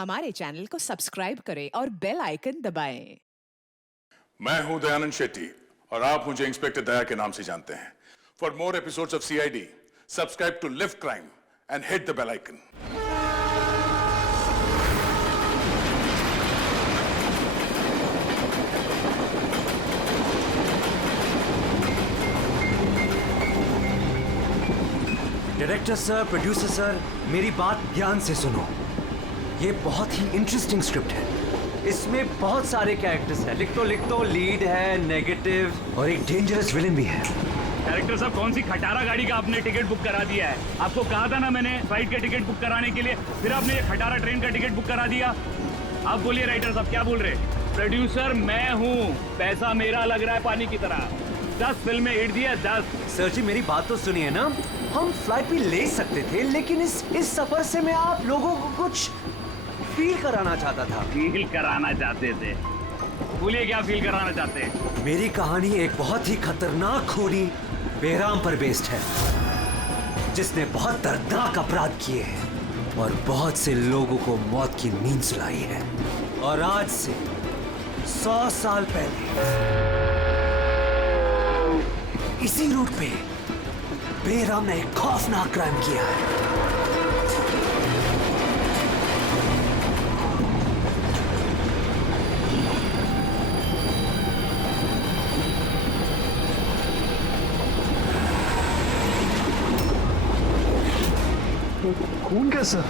हमारे चैनल को सब्सक्राइब करें और बेल आइकन दबाएं। मैं हूं दयानंद शेट्टी और आप मुझे इंस्पेक्टर दया के नाम से जानते हैं। For more episodes of CID, subscribe to lift crime and hit the bell icon. Director sir, producer sir, मेरी बात ध्यान से सुनो। ये बहुत ही इंटरेस्टिंग स्क्रिप्ट है। इसमें बहुत सारे कैरेक्टर्स हैं। लिख तो लीड है, नेगेटिव और एक डेंजरस विलेन भी है। डायरेक्टर साहब, कौन सी खटारा गाड़ी का आपने टिकट बुक करा दिया है? आपको कहा था ना मैंने फ्लाइट का टिकट बुक कराने के लिए, फिर आपने ये खटारा ट्रेन का टिकट बुक करा दिया। आप बोलिए राइटर साहब, क्या बोल रहे? प्रोड्यूसर मैं हूँ, पैसा मेरा लग रहा है पानी की तरह। 10 फिल्में हिट दी है, 10। सर जी, मेरी बात तो सुनिए ना। हम फ्लाइट भी ले सकते थे, लेकिन इस सफर से मैं आप लोगों को कुछ फील कराना चाहता था। फील कराना चाहते थे? बोलिए क्या फील कराना चाहते हैं? मेरी कहानी एक बहुत ही खतरनाक खूनी बेराम पर बेस्ड है, जिसने बहुत दर्दनाक अपराध किए हैं और बहुत से लोगों को मौत की नींद सुलाई है। और आज से 100 साल पहले इसी रूट पे बेराम ने एक खौफनाक क्राइम किया है। खून कैसा?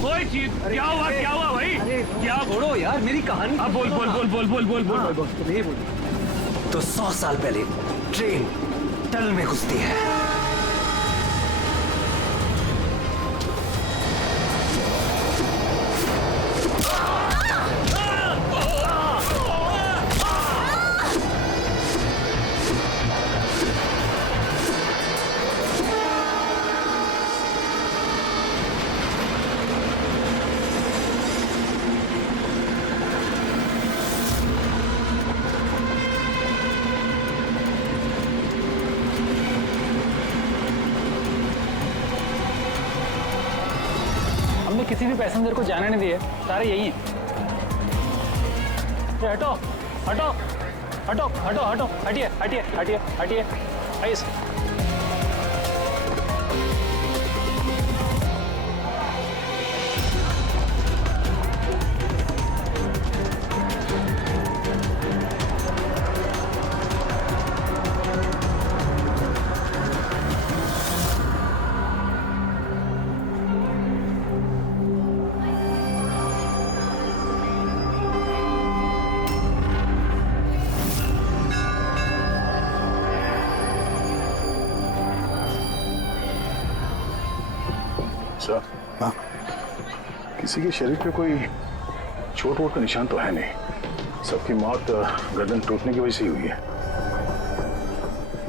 कोई चीज क्या हुआ भाई? क्या छोड़ो यार, मेरी कहानी। अब बोल। नहीं बोल। तो 100 साल पहले ट्रेन टनल में घुसती है। हमने किसी भी पैसेंजर को जाने नहीं दिए, सारे यही हैं। हटो हटो हटो हटो हटो, हटिए हटिए हटिए हटिए, आइए। सर, हाँ, किसी के शरीर पे कोई चोट वोट का निशान तो है नहीं। सबकी मौत गर्दन टूटने की वजह से ही हुई है।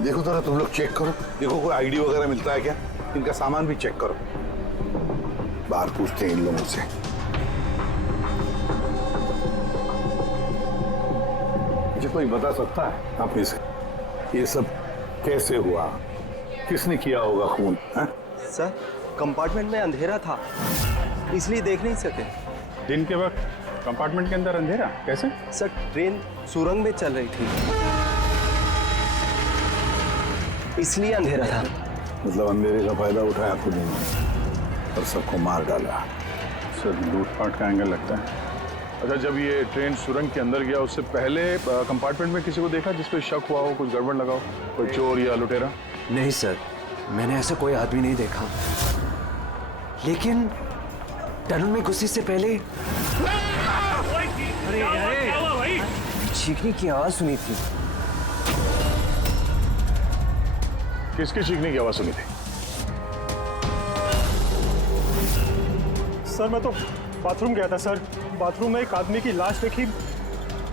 देखो जरा तुम लोग चेक करो, देखो कोई आईडी वगैरह मिलता है क्या। इनका सामान भी चेक करो। बाहर पूछते हैं इन लोगों से। मुझे कोई बता सकता है आप में से ये सब कैसे हुआ, किसने किया होगा खून? सर, कंपार्टमेंट में अंधेरा था, इसलिए देख नहीं सके। दिन के वक्त कंपार्टमेंट के अंदर अंधेरा कैसे? सर, ट्रेन सुरंग में चल रही थी, इसलिए अंधेरा था। मतलब अंधेरे का फायदा उठाया खुद ने और सबको मार डाला। सर, लूटपाट का एंगल लगता है। अच्छा, जब ये ट्रेन सुरंग के अंदर गया उससे पहले कंपार्टमेंट में किसी को देखा जिस पे शक हुआ हो, कुछ गड़बड़ लगा हो, कोई चोर या लुटेरा? नहीं सर, मैंने ऐसा कोई आदमी नहीं देखा, लेकिन टनल में घुसने से पहले क्या हुआ भाई? चीखने की आवाज सुनी थी। किसके चीखने की आवाज सुनी थी? सर, मैं तो बाथरूम गया था सर। बाथरूम में एक आदमी की लाश देखी,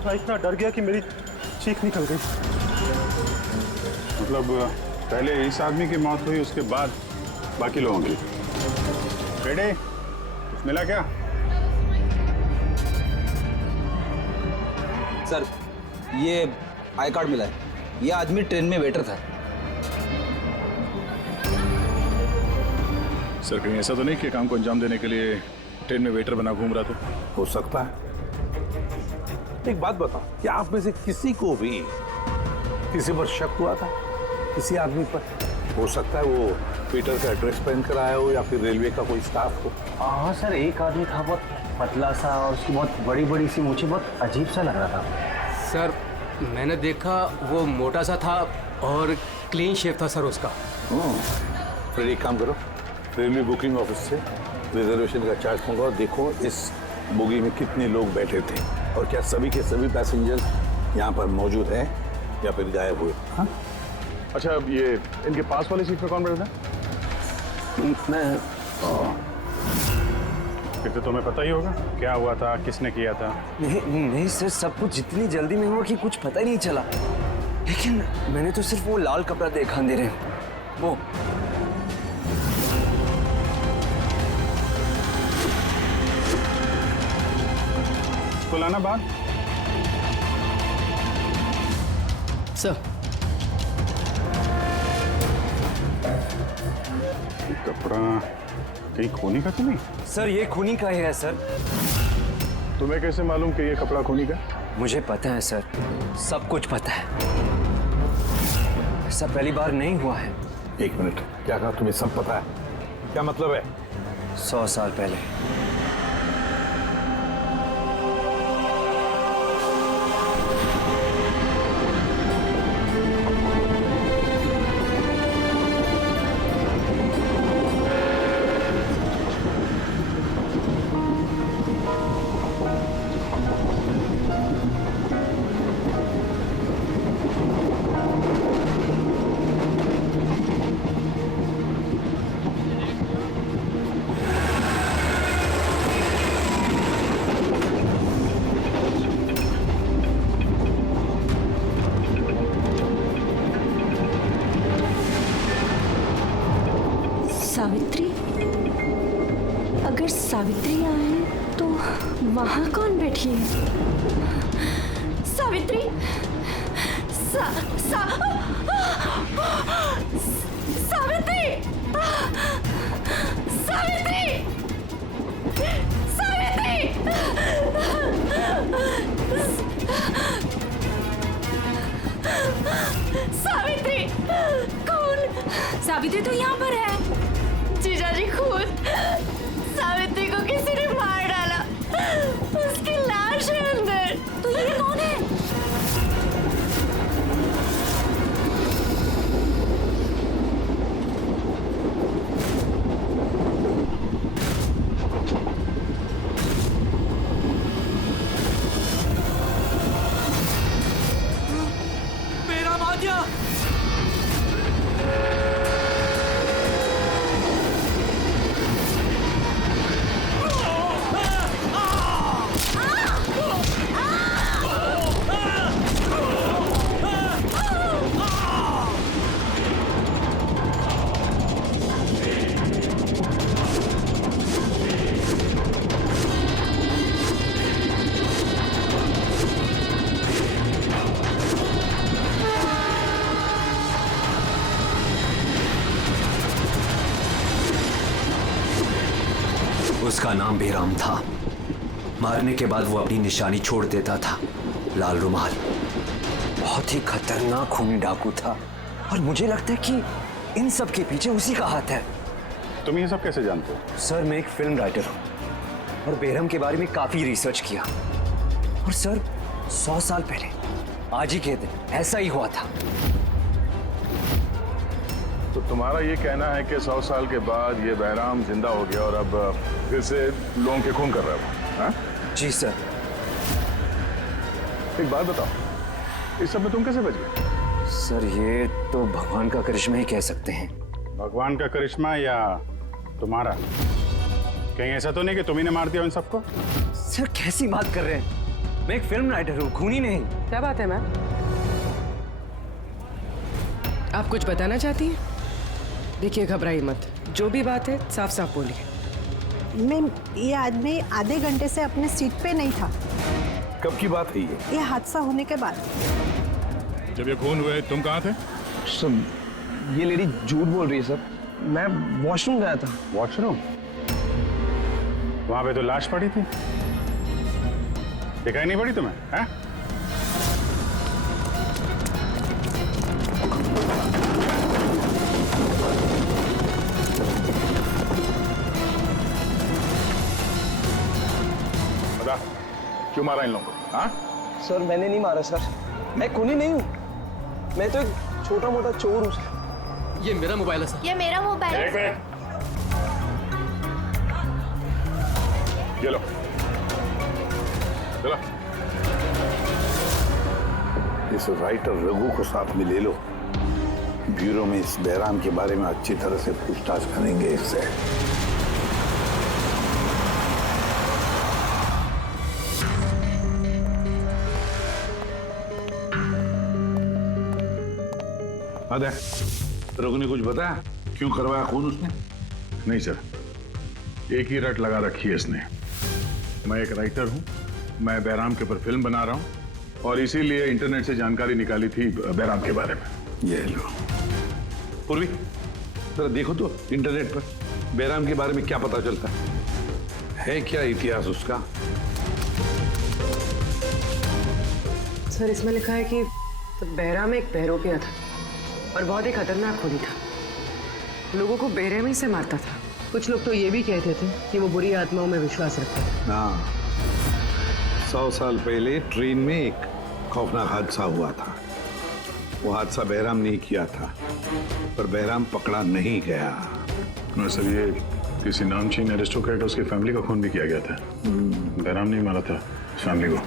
मैं इतना डर गया कि मेरी चीख निकल गई। मतलब पहले इस आदमी की मौत हुई, उसके बाद बाकी लोगों की। बेटे, कुछ मिला क्या? सर, ये आई कार्ड मिला है। ये आदमी ट्रेन में वेटर था। सर कहीं ऐसा तो नहीं कि काम को अंजाम देने के लिए ट्रेन में वेटर बना घूम रहा था? हो सकता है। एक बात बताओ, क्या आप में से किसी को भी किसी पर शक हुआ था? किसी आदमी पर? हो सकता है वो पीटर का ड्रेस पहन कर आया हो या फिर रेलवे का कोई स्टाफ हो। हाँ सर, एक आदमी था बहुत पतला सा और उसकी बहुत बड़ी बड़ी सी मूछें, बहुत अजीब सा लग रहा था। सर मैंने देखा वो मोटा सा था और क्लीन शेव था सर उसका। फिर एक काम करो, रेलवे बुकिंग ऑफिस से रिजर्वेशन का चार्ज मंगाओ, देखो इस बोगी में कितने लोग बैठे थे और क्या सभी के सभी पैसेंजर्स यहाँ पर मौजूद हैं या फिर गायब हुए। हाँ? अच्छा, ये इनके पास वाली सीट पे कौन बैठा था? मैं फिर तो तुम्हें पता ही होगा क्या हुआ था, किसने किया था। नहीं सर, सब कुछ जितनी जल्दी में हुआ कि कुछ पता ही नहीं चला। लेकिन मैंने तो सिर्फ वो लाल कपड़ा देखा अंधेरे में, वो। तो लाना बात सर। कपड़ा कहीं खूनी का तो नहीं? सर ये खूनी का ही है सर। तुम्हें कैसे मालूम कि ये कपड़ा खूनी का? मुझे पता है सर, सब कुछ पता है। ऐसा पहली बार नहीं हुआ है। एक मिनट, क्या कहा? तुम्हें सब पता है? क्या मतलब है? 100 साल पहले सावित्री? अगर सावित्री आए तो वहां कौन बैठी है? सावित्री! सावित्री! सावित्री! सावित्री! सावित्री! कौन? सावित्री तो यहाँ पर है। जीजाजी खुद सावित्री को किसी ने मार डाला, उसकी लाश है अंदर। तो ये कौन है? मेरा माध्या! उसका नाम बेराम था। मारने के बाद वो अपनी निशानी छोड़ देता था, लाल रुमाल। बहुत ही खतरनाक खूनी डाकू था और मुझे लगता है कि इन सब के पीछे उसी का हाथ है। तुम ये सब कैसे जानते हो? सर मैं एक फिल्म राइटर हूँ और बेरहम के बारे में काफी रिसर्च किया। और सर 100 साल पहले आज ही के दिन ऐसा ही हुआ था। तो तुम्हारा ये कहना है कि 100 साल के बाद ये बहराम जिंदा हो गया और अब फिर से लोगों के खून कर रहा है? हाँ? जी सर। एक बात बताओ, इस सब में तुम कैसे बच गए? सर ये तो भगवान का करिश्मा ही कह सकते हैं। भगवान का करिश्मा या तुम्हारा? कहीं ऐसा तो नहीं कि तुम ही ने मार दिया उन सबको? सर कैसी बात कर रहे हैं? मैं एक फिल्म राइटर हूँ, खूनी नहीं। क्या बात है मैम? आप कुछ बताना चाहती हैं? देखिए घबराइए मत, जो भी बात है साफ साफ बोलिए। मैम ये आदमी आधे घंटे से अपने सीट पे नहीं था। कब की बात है ये? ये हादसा होने के बाद। जब ये खून हुए तुम कहाँ थे? सब ये लेडी झूठ बोल रही है सर। मैं वॉशरूम गया था। वॉशरूम? वहां पे तो लाश पड़ी थी, दिखाई नहीं पड़ी तुम्हें? हैं? बता, क्यों मारा इन लोगों को? हाँ? सर मैंने नहीं मारा सर, मैं खूनी नहीं हूँ, मैं तो एक छोटा मोटा चोर हूँ सर। ये मेरा मोबाइल है सर। ये मेरा मोबाइल है। एक मिनट, ये लो, चलो। इस राइटर रघु को साथ में ले लो, ब्यूरो में इस बहराम के बारे में अच्छी तरह से पूछताछ करेंगे इससे। अरे रघु ने कुछ बताया क्यों करवाया खून उसने? नहीं सर, एक ही रट लगा रखी है इसने। मैं एक राइटर हूं, मैं बहराम के ऊपर फिल्म बना रहा हूं और इसीलिए इंटरनेट से जानकारी निकाली थी बहराम के बारे में। ये लो पूर्वी, जरा देखो तो इंटरनेट पर बहराम के बारे में क्या पता चलता है क्या इतिहास उसका? सर इसमें लिखा है कि तो बहराम एक बहरोपिया था और बहुत ही खतरनाक खूनी था। लोगों को बेरहमी से मारता था। कुछ लोग तो ये भी कहते थे कि वो बुरी आत्माओं में विश्वास रखता था। हाँ, 100 साल पहले ट्रेन में एक खौफनाक हादसा हुआ था। वो हादसा बहराम ने किया था, पर बहराम पकड़ा नहीं गया। सर ये किसी नामचीन एरिस्टोक्रेट, उसकी फैमिली का खून भी किया गया था। बहराम नहीं मारा था फैमिली को।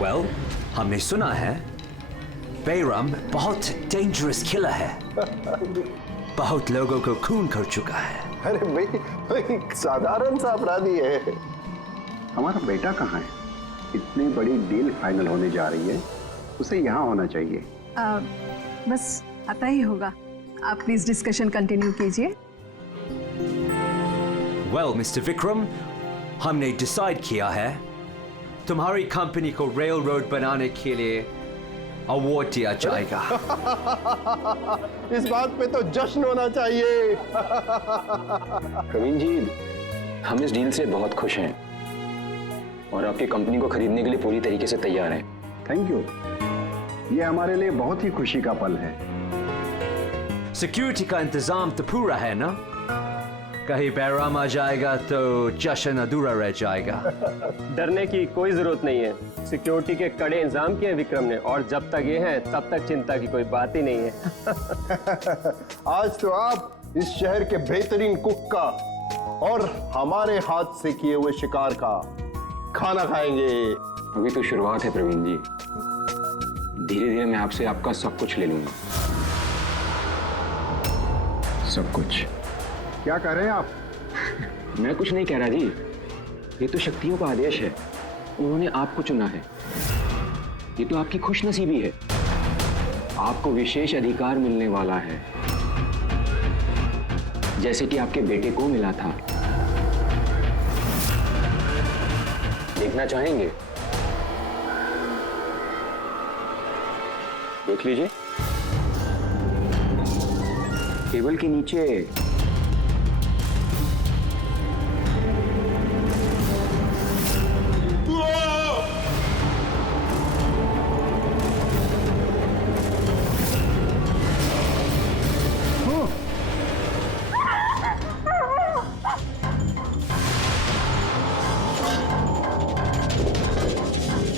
Well, हमने सुना है बेरम बहुत डेंजरस किलर है, बहुत लोगों को खून कर चुका है। अरे भाई साधारण सा अपराधी है। हमारा बेटा कहाँ है? इतनी बड़ी डील फाइनल होने जा रही है, उसे यहाँ होना चाहिए। बस आता ही होगा। आप प्लीज डिस्कशन कंटिन्यू कीजिए। Well, मिस्टर विक्रम, हमने डिसाइड किया है तुम्हारी कंपनी को रेल रोड बनाने के लिए अवार्ड दिया जाएगा। इस बात पे तो जश्न होना चाहिए। प्रवीण जी, हम इस डील से बहुत खुश हैं और आपकी कंपनी को खरीदने के लिए पूरी तरीके से तैयार हैं। थैंक यू, ये हमारे लिए बहुत ही खुशी का पल है। सिक्योरिटी का इंतजाम तो पूरा है ना? कहीं बहराम आ जाएगा तो जश्न अधूरा रह जाएगा। डरने की कोई जरूरत नहीं है, सिक्योरिटी के कड़े इंतजाम किए विक्रम ने, और जब तक ये हैं तब तक चिंता की कोई बात ही नहीं है। आज तो आप इस शहर के बेहतरीन कुक का और हमारे हाथ से किए हुए शिकार का खाना खाएंगे। अभी तो शुरुआत है प्रवीण जी, धीरे धीरे मैं आपसे आपका सब कुछ ले लूंगा। सब कुछ। क्या कह रहे हैं आप? मैं कुछ नहीं कह रहा जी, ये तो शक्तियों का आदेश है। उन्होंने आपको चुना है, ये तो आपकी खुशनसीबी है। आपको विशेष अधिकार मिलने वाला है, जैसे कि आपके बेटे को मिला था। देखना चाहेंगे? देख लीजिए, टेबल के नीचे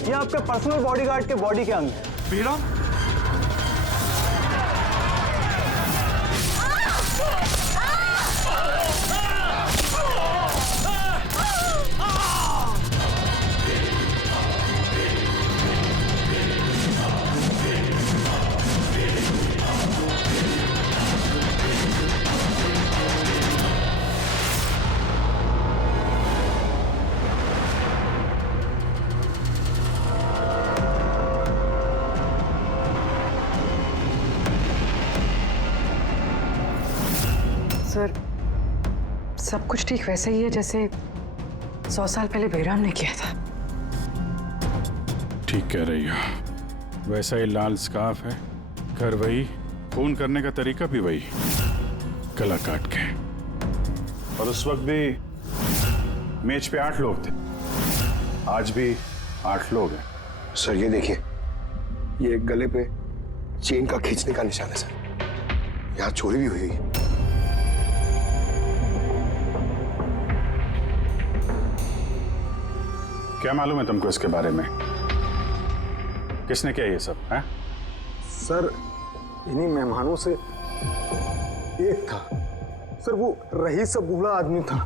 ये आपके पर्सनल बॉडीगार्ड के बॉडी के अंग। बेरम? सर, सब कुछ ठीक वैसे ही है जैसे 100 साल पहले बेराम ने किया था। ठीक कह रही हो। वैसा ही लाल स्कार्फ है, घर वही, खून करने का तरीका भी वही, गला काट के। और उस वक्त भी मेज पे 8 लोग थे, आज भी 8 लोग हैं। सर ये देखिए, ये गले पे चेन का खींचने का निशान है सर। यहाँ चोरी भी हुई है। क्या मालूम है तुमको इसके बारे में? किसने किया ये सब है? सर इन्हीं मेहमानों से एक था सर, वो रईस सा बूढ़ा आदमी था,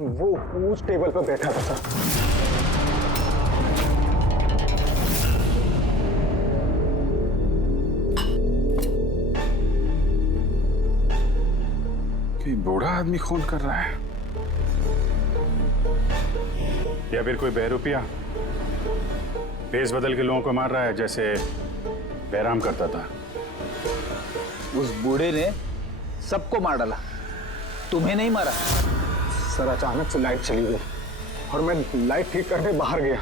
वो उस टेबल पर बैठा था सर। कि बूढ़ा आदमी खून कर रहा है या फिर कोई बहरूपिया भेस बदल के लोगों को मार रहा है जैसे बैराम करता था। उस बूढ़े ने सबको मार डाला, तुम्हें नहीं मारा। सर अचानक से लाइट चली गई और मैं लाइट ठीक करने बाहर गया,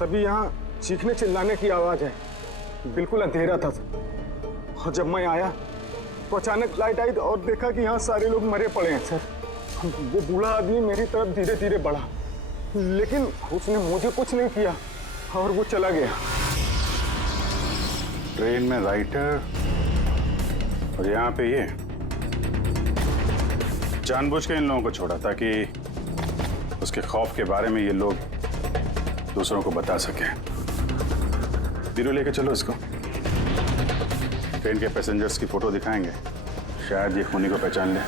तभी यहाँ चीखने चिल्लाने की आवाज है। बिल्कुल अंधेरा था सर। और जब मैं आया तो अचानक लाइट आई और देखा कि यहाँ सारे लोग मरे पड़े हैं सर। वो बूढ़ा आदमी मेरी तरफ धीरे धीरे बढ़ा, लेकिन उसने मुझे कुछ नहीं किया और वो चला गया। ट्रेन में राइटर और यहाँ पे ये जानबूझ के इन लोगों को छोड़ा ताकि उसके खौफ के बारे में ये लोग दूसरों को बता सके। बीरू लेके चलो इसको, ट्रेन के पैसेंजर्स की फोटो दिखाएंगे, शायद ये खूनी को पहचान ले।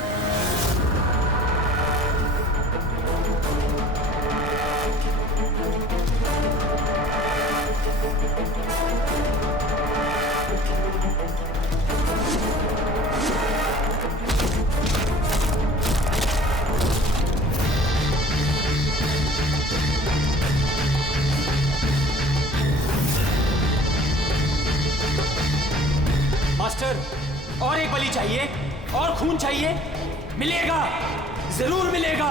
मास्टर, और एक बलि चाहिए, और खून चाहिए। मिलेगा, जरूर मिलेगा।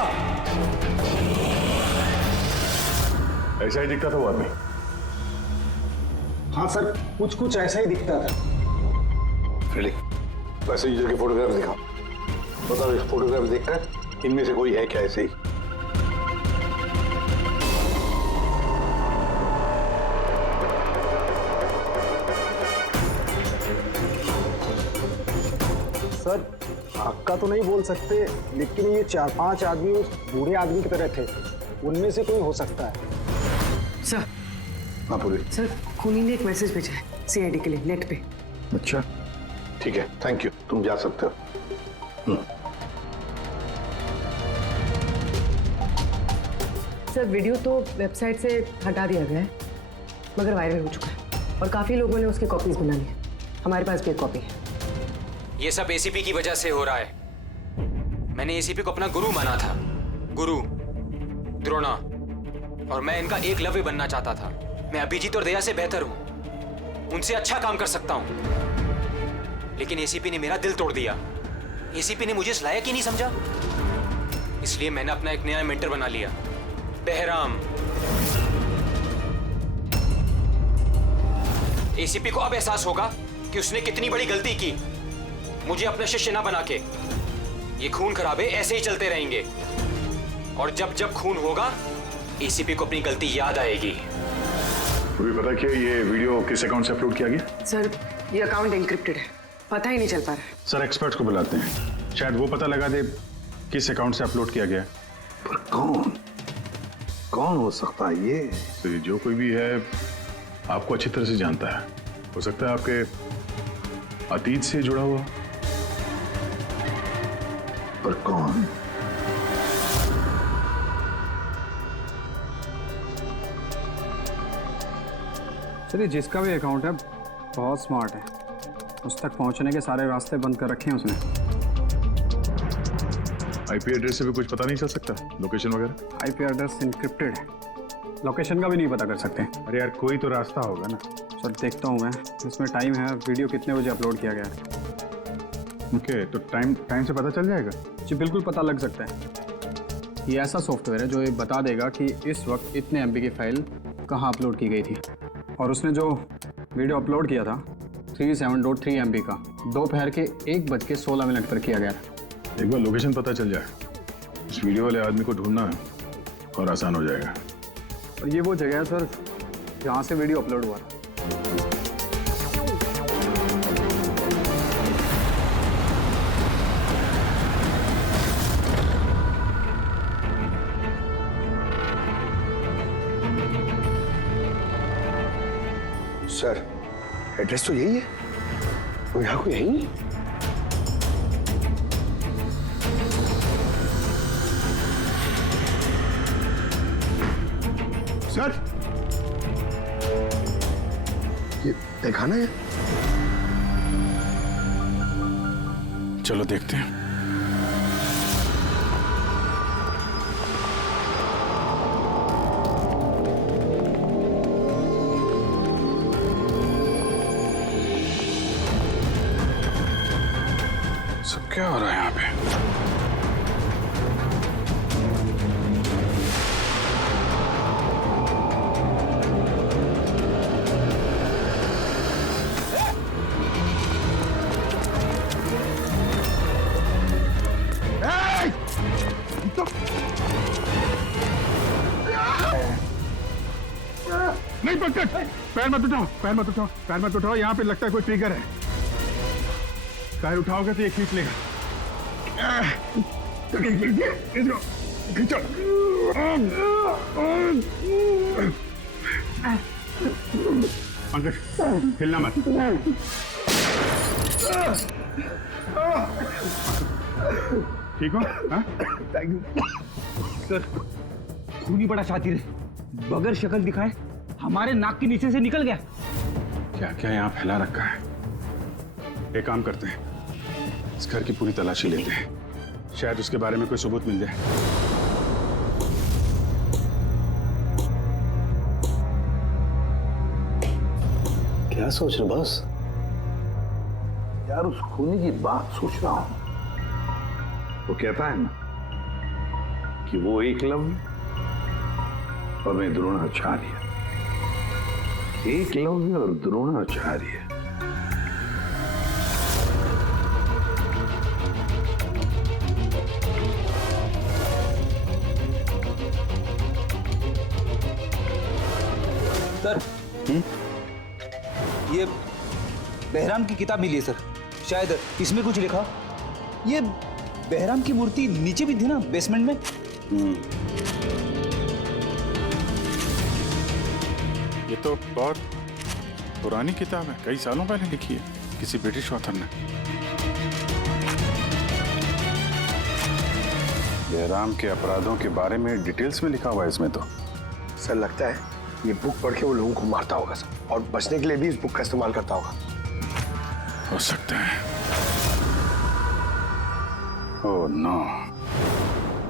ऐसा ही दिखता था वो आदमी। हाँ सर, कुछ कुछ ऐसा ही दिखता था। पैसेंजर के फोटोग्राफ दिखाओ, बताओ इस फोटोग्राफ देखकर इनमें से कोई है क्या ऐसे ही? सर आपका तो नहीं बोल सकते, लेकिन ये 4-5 आदमी उस बूढ़े आदमी की तरह थे, उनमें से कोई हो सकता है। सर, हाँ पूरी। सर खूनी ने एक मैसेज भेजा है सीआईडी के लिए नेट पे। अच्छा ठीक है, थैंक यू, तुम जा सकते हो। सर वीडियो तो वेबसाइट से हटा दिया गया है, मगर वायरल हो चुका है और काफी लोगों ने उसकी कॉपीज बना ली है। हमारे पास भी एक कॉपी है। ये सब एसीपी की वजह से हो रहा है। मैंने एसीपी को अपना गुरु माना था, गुरु द्रोणा, और मैं इनका एकलव्य बनना चाहता था। मैं अभिजीत और दया से बेहतर हूं, उनसे अच्छा काम कर सकता हूं, लेकिन एसीपी ने मेरा दिल तोड़ दिया। एसीपी ने मुझे इस लायक ही नहीं समझा, इसलिए मैंने अपना एक नया मेंटर बना लिया, बहराम। एसीपी को अब एहसास होगा कि उसने कितनी बड़ी गलती की, मुझे अपना शिष्य ना बना के। ये खून खराबे ऐसे ही चलते रहेंगे, और जब जब खून होगा एसीपी को अपनी गलती याद आएगी। तुम्हें पता क्या ये वीडियो किस अकाउंट से अपलोड किया गया? सर ये अकाउंट एन्क्रिप्टेड है, पता ही नहीं चल पा रहा है। सर एक्सपर्ट्स को बुलाते हैं, शायद वो पता लगा दे किस अकाउंट से अपलोड किया गया। पर कौन हो सकता है ये? तो ये जो कोई भी है आपको अच्छी तरह से जानता है, हो सकता है आपके अतीत से जुड़ा हुआ। पर कौन? चलिए, जिसका भी अकाउंट है बहुत स्मार्ट है, उस तक पहुंचने के सारे रास्ते बंद कर रखे हैं उसने। आईपी एड्रेस से भी कुछ पता नहीं चल सकता? लोकेशन वगैरह? आईपी एड्रेस इनक्रिप्टेड है, लोकेशन का भी नहीं पता कर सकते। अरे यार, कोई तो रास्ता होगा ना। सर देखता हूँ मैं, इसमें टाइम है, वीडियो कितने बजे अपलोड किया गया है। ओके, तो टाइम से पता चल जाएगा? जी बिल्कुल पता लग सकता है। ये ऐसा सॉफ्टवेयर है जो ये बता देगा कि इस वक्त इतने एमबी की फाइल कहाँ अपलोड की गई थी, और उसने जो वीडियो अपलोड किया था 37.3 MB का दोपहर के 1:16 पर किया गया था। एक बार लोकेशन पता चल जाए, इस वीडियो वाले आदमी को ढूंढना और आसान हो जाएगा। और ये वो जगह है सर जहाँ से वीडियो अपलोड हुआ था। सर एड्रेस तो यही है, वो यहाँ को यही है। सर ये दिखाना है। चलो देखते हैं। सब क्या हो रहा है यहाँ पे? नहीं पकड़, पैर मत उठाओ, पैर मत उठाओ, पैर मत उठाओ। यहाँ पे लगता है कोई ट्रिगर है। पैर उठाओगे तो ये खींच लेगा। खींचो। पंकज हिलना मत। ठीक हो? Thank you sir. खून ही बड़ा शातिर है, बगैर शक्ल दिखाए हमारे नाक के नीचे से निकल गया। क्या क्या यहाँ फैला रखा है? एक काम करते हैं, इस घर की पूरी तलाशी लेते हैं, शायद उसके बारे में कोई सबूत मिल जाए। क्या सोच रहे बस? यार उस खूनी की बात सोच रहा हूं। वो कहता है ना कि वो एकलव्य और मैं द्रोणाचार्य। एकलव्य और द्रोणाचार्य। सर ये बहराम की किताब मिली है सर, शायद इसमें कुछ लिखा। ये बहराम की मूर्ति नीचे भी थी ना बेसमेंट में। ये तो बहुत पुरानी किताब है, कई सालों पहले लिखी है किसी ब्रिटिश ऑथर ने। बहराम के अपराधों के बारे में डिटेल्स में लिखा हुआ है इसमें तो। सर लगता है ये बुक पढ़ के वो लोगों को मारता होगा सर, और बचने के लिए भी इस बुक का इस्तेमाल करता होगा। हो सकता है। ओह नो,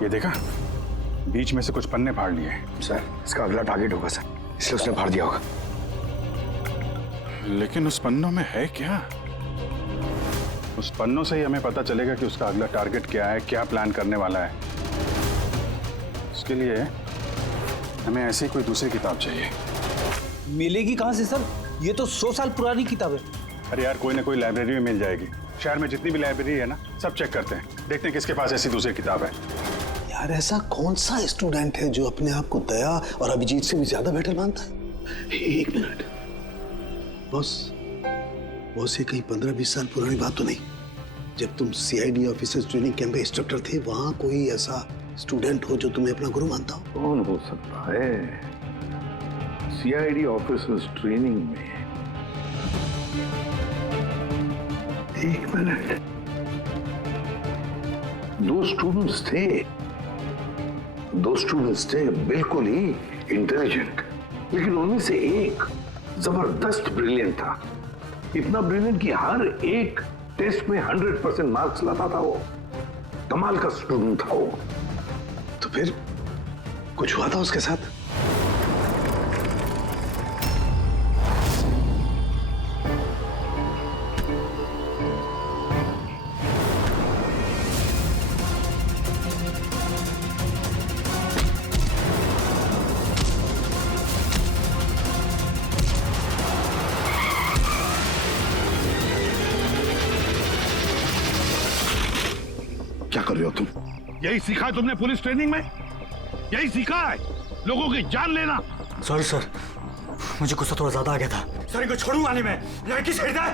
ये देखा, बीच में से कुछ पन्ने फाड़ लिए। सर इसका अगला टारगेट होगा सर, इसलिए उसने फाड़ दिया होगा। लेकिन उस पन्नों में है क्या? उस पन्नों से ही हमें पता चलेगा कि उसका अगला टारगेट क्या है, क्या प्लान करने वाला है। उसके लिए हमें ऐसी कोई दूसरी किताब चाहिए। मिलेगी कहां से सर? ये तो 100 साल पुरानी किताब है। अरे यार, कोई ना कोई लाइब्रेरी में मिल जाएगी। शहर में जितनी भी लाइब्रेरी है ना, सब चेक करते हैं, देखते हैं किसके पास ऐसी दूसरी किताब है। यार ऐसा कौन सा स्टूडेंट है जो अपने आप को दया और अभिजीत से भी ज्यादा बेटर मानता है? एक मिनट बॉस, ये कहीं 15-20 साल पुरानी बात तो नहीं? जब तुम सीआईडी ऑफिसर्स ट्रेनिंग कैंप में इंस्ट्रक्टर थे, वहां कोई ऐसा स्टूडेंट हो जो तुम्हें अपना गुरु मानता हो? कौन हो सकता है? सीआईडी ऑफिसर्स ट्रेनिंग में? एक मिनट, दो स्टूडेंट्स थे बिल्कुल ही इंटेलिजेंट, लेकिन उनमें से एक जबरदस्त ब्रिलियंट था। इतना ब्रिलियंट कि हर एक टेस्ट में 100% मार्क्स लाता था वो। कमाल का स्टूडेंट था वो। तो फिर कुछ हुआ था उसके साथ? क्या कर रहे हो तुम? यही सीखा है तुमने पुलिस ट्रेनिंग में? यही सीखा है लोगों की जान लेना? सॉरी सर, मुझे गुस्सा थोड़ा ज्यादा आ गया था। सर इनको छोड़ूंगा नहीं मैं। लड़की छेड़ दे।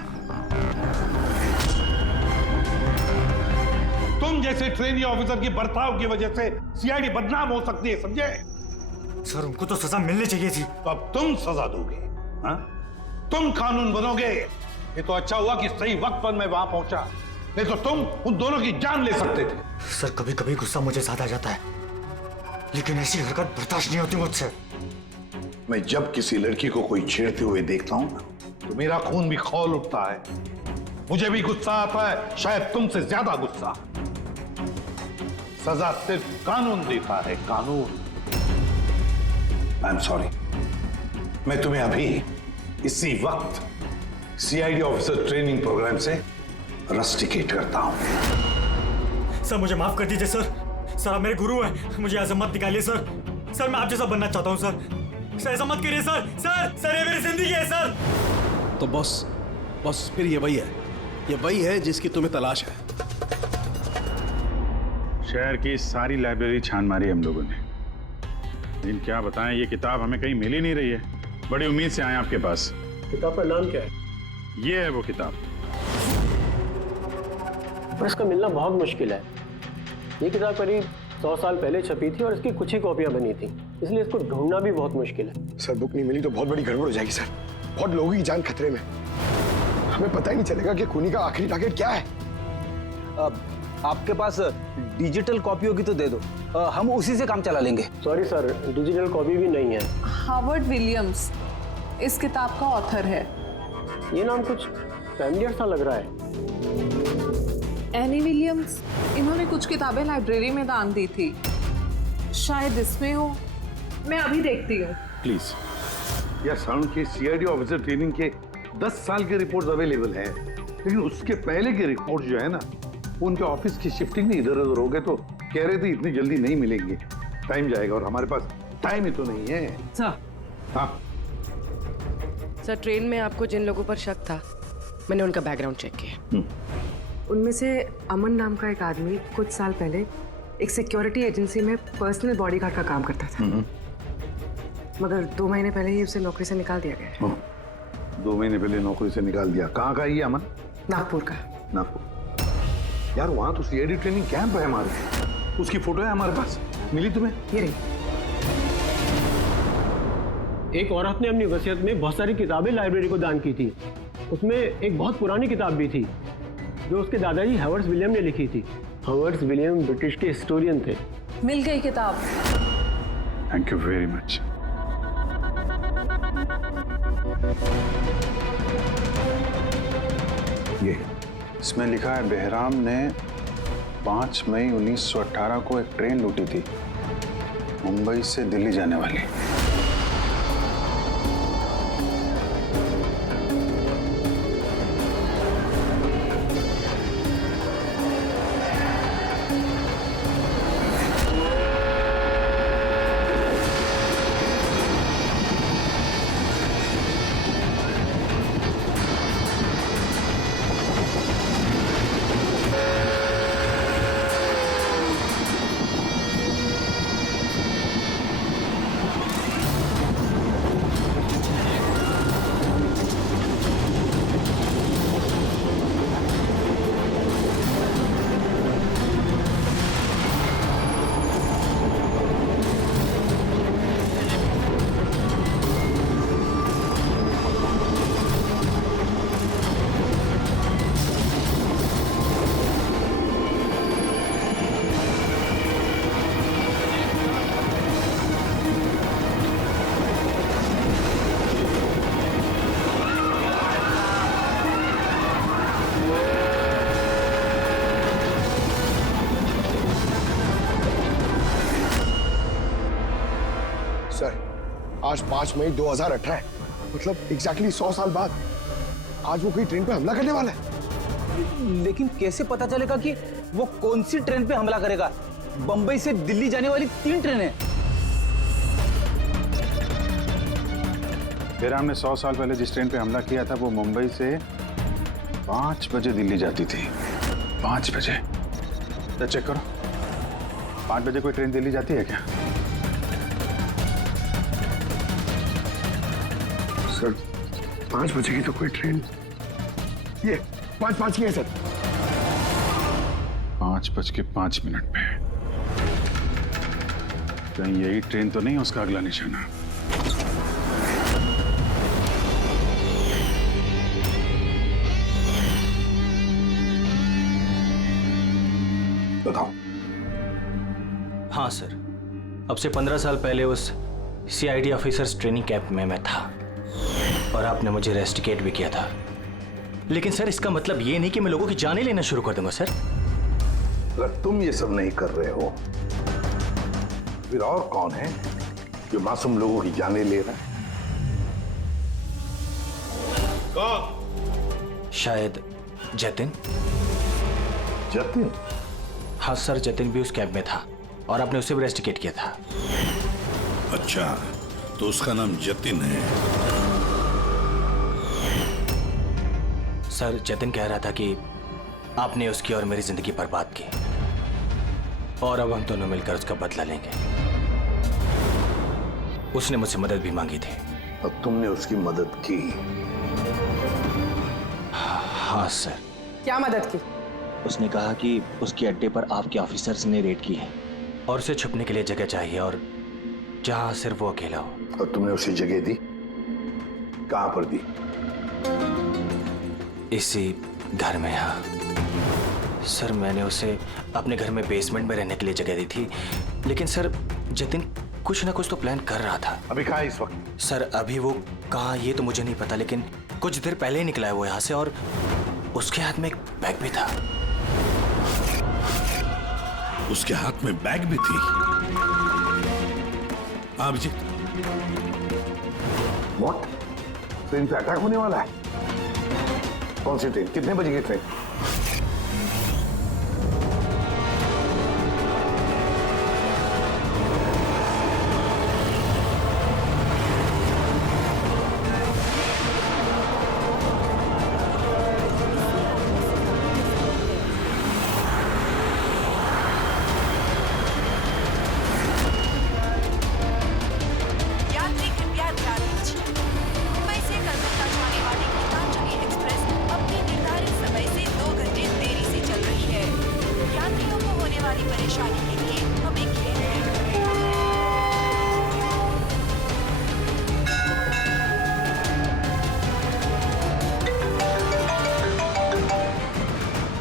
तुम जैसे ट्रेनी ऑफिसर की बर्ताव की वजह से सीआईडी बदनाम हो सकती है, समझे? सर उनको तो सजा मिलनी चाहिए थी। तो अब तुम सजा दोगे? हाँ? तुम कानून बनोगे? ये तो अच्छा हुआ कि सही वक्त पर मैं वहां पहुंचा, नहीं तो तुम उन दोनों की जान ले सकते थे। सर कभी कभी गुस्सा मुझे ज्यादा आ जाता है, लेकिन ऐसी हरकत बर्दाश्त नहीं होती मुझसे। मैं जब किसी लड़की को कोई छेड़ते हुए देखता हूं तो मेरा खून भी खौल उठता है। मुझे भी गुस्सा आता है, शायद तुमसे ज्यादा गुस्सा। सजा सिर्फ कानून देता है, कानून। I am sorry. मैं तुम्हें अभी इसी वक्त सीआईडी ऑफिसर ट्रेनिंग प्रोग्राम से रस्टिकेट करता हूं। सर मुझे माफ कर दीजिए सर। सर आप मेरे गुरु हैं, मुझे ऐसा मत निकालिए सर। सर मैं आप जैसा बनना चाहता हूं सर। सर ऐसा मत करिए सर। सर ये मेरी जिंदगी है सर। तो बॉस फिर ये वही है जिसकी तुम्हें तलाश है। शहर की सारी लाइब्रेरी छान मारी हम लोगों ने, लेकिन क्या बताएं, ये किताब हमें कहीं मिल ही नहीं रही है। बड़ी उम्मीद से आए आपके पास। किताब का नाम क्या है? ये है वो किताब। पर इसका मिलना बहुत मुश्किल है। ये किताब करीब 100 साल पहले छपी थी और इसकी कुछ ही कॉपियां बनी थी, इसलिए इसको ढूंढना भी बहुत मुश्किल है। सर बुक नहीं मिली तो बहुत बड़ी गड़बड़ हो जाएगी सर। बहुत लोगों की जान खतरे में। हमें पता ही नहीं चलेगा कि खूनी का आखिरी टारगेट क्या है। आपके पास डिजिटल कॉपी होगी तो दे दो, हम उसी से काम चला लेंगे। सॉरी सर, डिजिटल कॉपी भी नहीं है। हार्वर्ड विलियम्स इस किताब का ऑथर है। ये नाम कुछ फैमिलियर सा लग रहा है। एनी विलियम्स, इन्होंने कुछ किताबें लाइब्रेरी में दान दी थी, शायद इसमें हो। मैं अभी देखती हूँ। प्लीज। या साउंड के सीआईडी ऑफिसर ट्रेनिंग के 10 साल के रिपोर्ट्स अवेलेबल हैं, लेकिन उसके पहले के रिपोर्ट जो है ना, उनके ऑफिस की शिफ्टिंग में इधर उधर हो गए, तो कह रहे थे इतनी जल्दी नहीं मिलेंगे, टाइम जाएगा, और हमारे पास टाइम ही तो नहीं है। सर। हाँ सर, ट्रेन में आपको जिन लोगों पर शक था, मैंने उनका बैकग्राउंड चेक किया। उनमें से अमन नाम का एक आदमी कुछ साल पहले एक सिक्योरिटी एजेंसी में पर्सनल बॉडीगार्ड का काम करता था, मगर 2 महीने पहले ही उसे नौकरी से निकाल दिया गया है। 2 महीने पहले नौकरी से निकाल दिया। कहाँ का ये अमन? नागपुर का। नागपुर। यार वहां तो सीआईडी ट्रेनिंग कैंप है हमारे, उसकी फोटो है हमारे पास, मिली तुम्हें? ये रही। एक औरत ने अपनी वसीयत में बहुत सारी किताबें लाइब्रेरी को दान की थी। उसमें एक बहुत पुरानी किताब भी थी जो उसके दादाजी हावर्ड विलियम ने लिखी थी। हावर्ड विलियम ब्रिटिश के हिस्टोरियन थे। मिल गई किताब। Thank you very much. ये इसमें लिखा है, बेहराम ने 5 मई 1918 को एक ट्रेन लूटी थी, मुंबई से दिल्ली जाने वाली। आज 5 मई 2018 है, मतलब एग्जैक्टली 100 साल बाद आज वो कोई ट्रेन पे हमला करने वाला है। लेकिन कैसे पता चलेगा कि वो कौन सी ट्रेन पे हमला करेगा? बंबई से दिल्ली जाने वाली 3 ट्रेनें। बेराम ने 100 साल पहले जिस ट्रेन पे हमला किया था वो मुंबई से 5 बजे दिल्ली जाती थी। 5 बजे। तो चेक करो, 5 बजे कोई ट्रेन दिल्ली जाती है क्या? सर 5 बजे की तो कोई ट्रेन, ये 5:05 की है सर। 5:05 पे। कहीं यही ट्रेन तो नहीं उसका अगला निशाना? बताओ। हाँ सर, अब से 15 साल पहले उस CID ऑफिसर्स ट्रेनिंग कैंप में मैं था और आपने मुझे रेस्टिकेट भी किया था। लेकिन सर इसका मतलब ये नहीं कि मैं लोगों की जानें लेना शुरू कर दूंगा सर। अगर तुम ये सब नहीं कर रहे हो फिर और कौन है जो मासूम लोगों की जानें ले रहा है? शायद जतिन। जतिन? हाँ सर, जतिन भी उस कैंप में था और आपने उसे भी रेस्टिकेट किया था। अच्छा, तो उसका नाम जतिन है। सर जतिन कह रहा था कि आपने उसकी और मेरी जिंदगी बर्बाद की और अब हम दोनों मिलकर उसका बदला लेंगे। उसने मुझसे मदद भी मांगी थी। अब तुमने उसकी मदद की? हाँ सर। क्या मदद की? उसने कहा कि उसके अड्डे पर आपके ऑफिसर्स ने रेड की है और उसे छुपने के लिए जगह चाहिए और जहां सिर्फ वो अकेला हो। और तुमने उसे जगह दी? कहां पर दी? इसी घर में। हाँ सर, मैंने उसे अपने घर में बेसमेंट में रहने के लिए जगह दी थी। लेकिन सर जतिन कुछ ना कुछ तो प्लान कर रहा था। अभी कहाँ है इस वक्त? सर अभी वो कहाँ ये तो मुझे नहीं पता, लेकिन कुछ देर पहले ही निकला है वो यहाँ से और उसके हाथ में एक बैग भी था। उसके हाथ में बैग भी थी? अभिजीत, व्हाट? ट्रेन पे अटैक होने वाला है? कौन सी ट्रेन? कितने बजे की ट्रेन?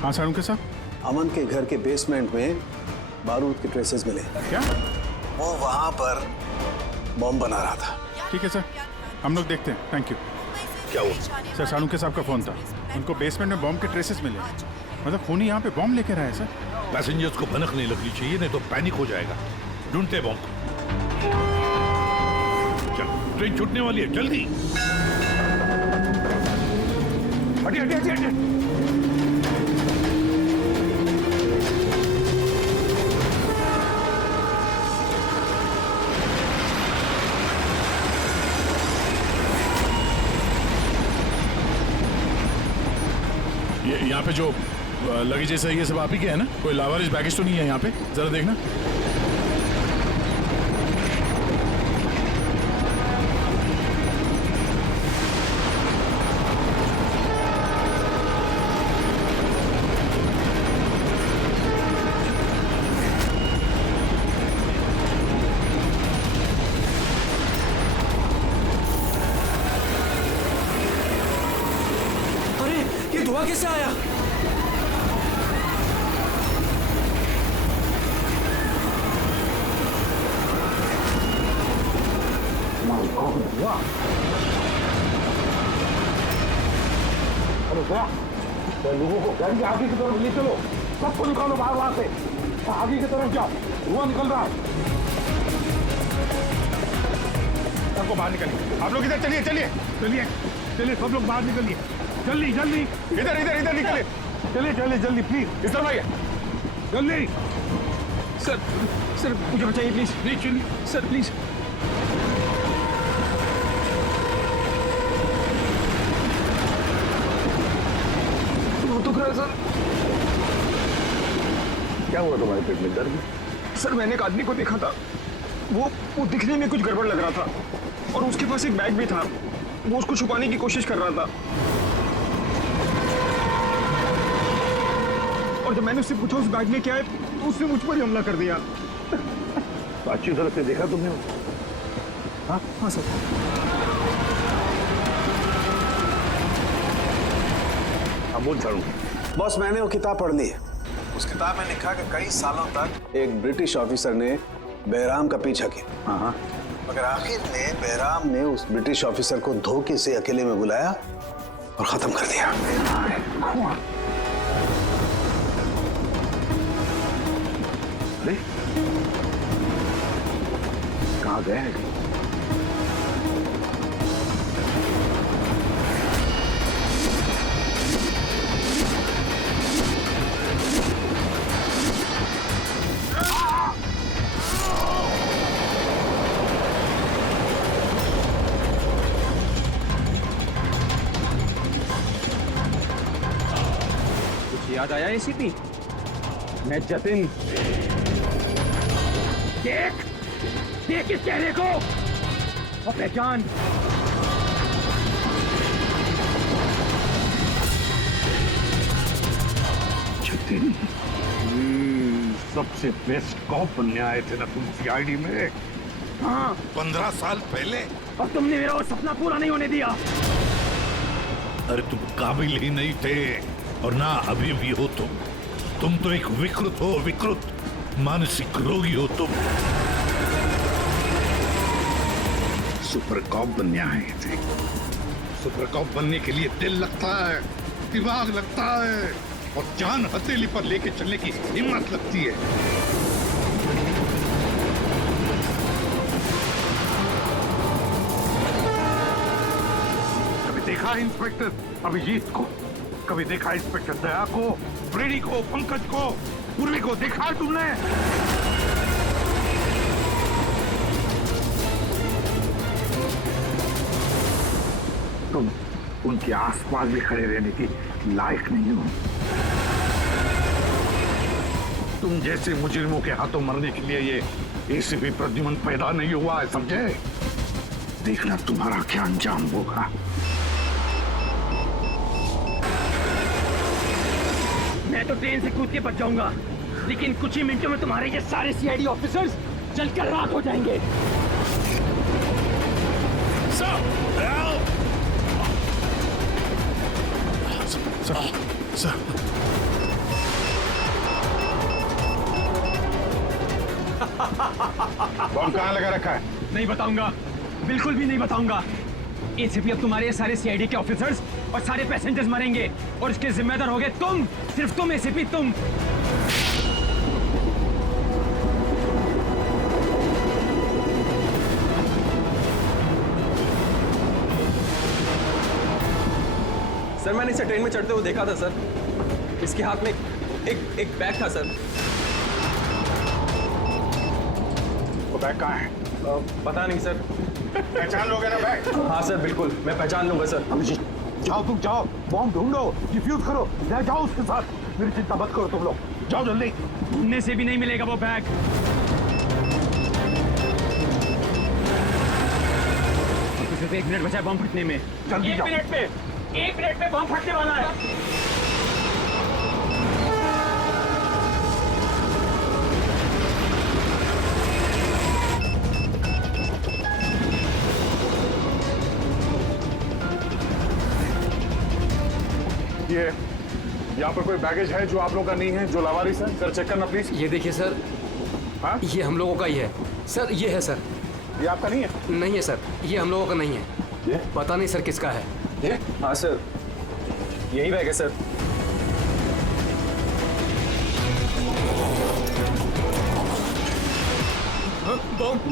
हाँ सर, उनके साथ अमन के घर के बेसमेंट में बारूद के ट्रेसेस मिले। क्या? वो वहां पर बॉम्ब बना रहा था। ठीक है सर, हम लोग देखते हैं। Thank you. क्या हुआ? सर सालू के साहब का फोन था, उनको बेसमेंट में बॉम्ब के ट्रेसेस मिले। मतलब खूनी यहाँ पे बॉम्ब लेकर आए सर। पैसेंजर्स को भनक नहीं लगनी चाहिए, नहीं तो पैनिक हो जाएगा। ढूंढते बॉम्ब। चल, ट्रेन छूटने वाली है, जल्दी। हटिए हटिए हटिए हटिए। यहाँ पे जो लगेज है ये सब आप ही के है ना? कोई लावारिस बैगेज तो नहीं है यहाँ पे? जरा देखना। अरे ये धुआं कैसे आया? लोगों को गाड़ी आगे की तरफ ले चलो, सबको निकालो बाहर वहां से। आगे की तरफ जाओ, धुआं निकल रहा है। सबको बाहर निकलिए। आप लोग इधर चलिए चलिए चलिए चलिए, सब लोग बाहर निकलिए, जल्दी जल्दी, इधर इधर इधर निकलिए, चलिए चलिए जल्दी प्लीज, इस तरफ आइए जल्दी। सर सर मुझे बचाइए प्लीज, प्लीज चलिए सर प्लीज। दुख रहा है सर। क्या हुआ तुम्हारे पेट में, दर्द? सर मैंने एक आदमी को देखा था, वो दिखने में कुछ गड़बड़ लग रहा था और उसके पास एक बैग भी था, वो उसको छुपाने की कोशिश कर रहा था। और जब मैंने उससे पूछा उस बैग में क्या है, तो उसने मुझ पर ही हमला कर दिया। तो अच्छी तरह से देखा तुमने? हाँ हाँ सर। अब बोल झाड़ू। बॉस मैंने वो किताब पढ़ ली है। उस किताब में लिखा कि कई सालों तक एक ब्रिटिश ऑफिसर ने बहराम का पीछा किया। हाँ मगर आखिर में बहराम ने उस ब्रिटिश ऑफिसर को धोखे से अकेले में बुलाया और खत्म कर दिया। अरे कहाँ गए? याद आया एसीपी? मैं जतिन। देख देख इस चेहरे को और पहचान। जतिन, सबसे बेस्ट कॉप बनने आए थे ना तुम सीआईडी में? हाँ 15 साल पहले। और तुमने मेरा वो सपना पूरा नहीं होने दिया। अरे तुम काबिल ही नहीं थे और ना अभी भी हो तुम तो एक विकृत हो, विकृत मानसिक रोगी हो तुम। सुपर कॉप बनने आए थे। सुपर कॉप बनने के लिए दिल लगता है, दिमाग लगता है और जान हथेली पर लेके चलने की हिम्मत लगती है। कभी देखा इंस्पेक्टर अभिजीत को? कभी देखा इंस्पेक्टर दया को, फ्रेडी को, पंकज को, पूर्वी को देखा है तुमने? तुम उनके आसपास भी खड़े रहने की लायक नहीं हो। तुम जैसे मुजरिमों के हाथों मरने के लिए ये एसीपी प्रद्युमन पैदा नहीं हुआ है, समझे? देखना तुम्हारा क्या अंजाम होगा। मैं तो ट्रेन से कूद के बच जाऊंगा, लेकिन कुछ ही मिनटों में तुम्हारे ये सारे सीआईडी ऑफिसर्स जलकर राख हो जाएंगे। सर बम कहाँ लगा रखा है? नहीं बताऊंगा, बिल्कुल भी नहीं बताऊंगा। एसीपी अब तुम्हारे सारे सीआईडी के ऑफिसर्स और सारे पैसेंजर्स मरेंगे और इसके जिम्मेदार होगे तुम, सिर्फ तुम एसीपी, तुम। सर मैंने इसे ट्रेन में चढ़ते हुए देखा था सर। इसके हाथ में एक बैग था सर। वो बैग कहाँ है? पता नहीं सर। पहचान लोगे ना बैग? हाँ सर बिल्कुल, मैं पहचान लूंगा सर। अभिजीत जाओ, तुम जाओ, बॉम्ब ढूंढो, डिफ्यूज करो, ले जाओ उसके साथ। मेरी चिंता मत करो तुम लोग, जाओ जल्दी। ढूंढने से भी नहीं मिलेगा वो बैग। सिर्फ 1 मिनट बचा है बम फटने में। जल्दी जाओ। 1 मिनट में बम फटने वाला है। ये यहाँ पर कोई बैगेज है जो आप लोगों का नहीं है, जो लावारिस है? सर चेक करना प्लीज। ये देखिए सर। हाँ? ये हम लोगों का ही है सर। ये है सर। ये आपका नहीं है? नहीं है सर, ये हम लोगों का नहीं है। ये? पता नहीं सर किसका है। ये? हाँ सर, यही बैग है sir. Don't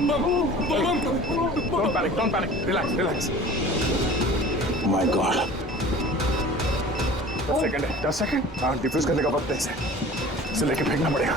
panic. Relax. My God. 10 second है। 10 सेकंड? हाँ, डिफ्यूज करने का वक्त है इसे। इसे लेके फेंकना पड़ेगा।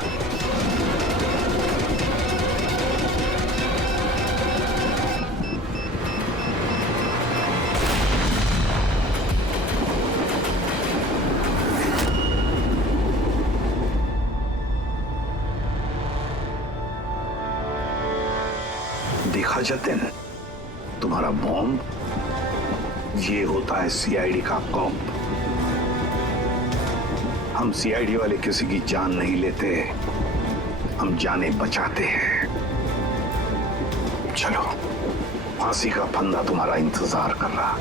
देखा जतिन, तुम्हारा बॉम्ब ये होता है सीआईडी का कॉप। हम सीआईडी वाले किसी की जान नहीं लेते, हम जाने बचाते हैं। चलो, फांसी का फंदा तुम्हारा इंतजार कर रहा।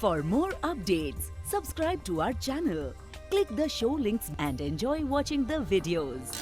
For more updates, subscribe to our channel, click the show links and enjoy watching the videos.